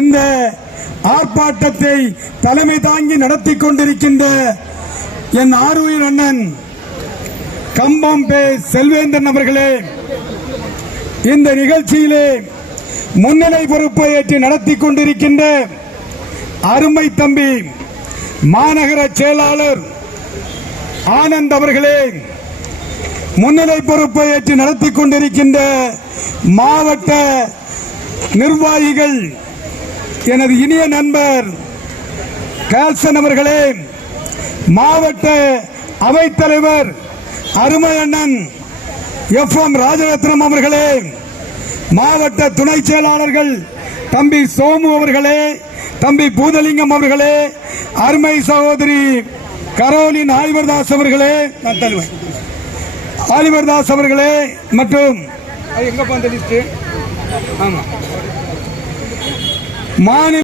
இந்த ஆர்ப்பாட்டத்தை தலைமை தாங்கி நடத்தி கொண்டிருக்கின்ற என் ஆருயிர் அண்ணன் கம்பம் பே செல்வேந்தன் அவர்களே, இந்த நிகழ்ச்சியிலே முன்னிலை பொறுப்பை ஏற்று நடத்தி கொண்டிருக்கின்ற அருமை தம்பி மாநகர செயலாளர் ஆனந்த் அவர்களே, முன்னிலை பொறுப்பை ஏற்று நடத்தி கொண்டிருக்கின்ற மாவட்ட நிர்வாகிகள், எனது இனிய நண்பர் கேல்சன் அவர்களே, மாவட்ட அவைத்தலைவர் அருமை அண்ணன் எஃப்எம் ராஜரத்னம் அவர்களே, மாவட்ட துணை செயலாளர்கள் தம்பி சோமு அவர்களே, தம்பி பூதலிங்கம் அவர்களே, அருமை சகோதரி கரோலின் ஆலிவர்தாஸ் அவர்களே, ஆலிவர்தாஸ் அவர்களே மற்றும் மாநில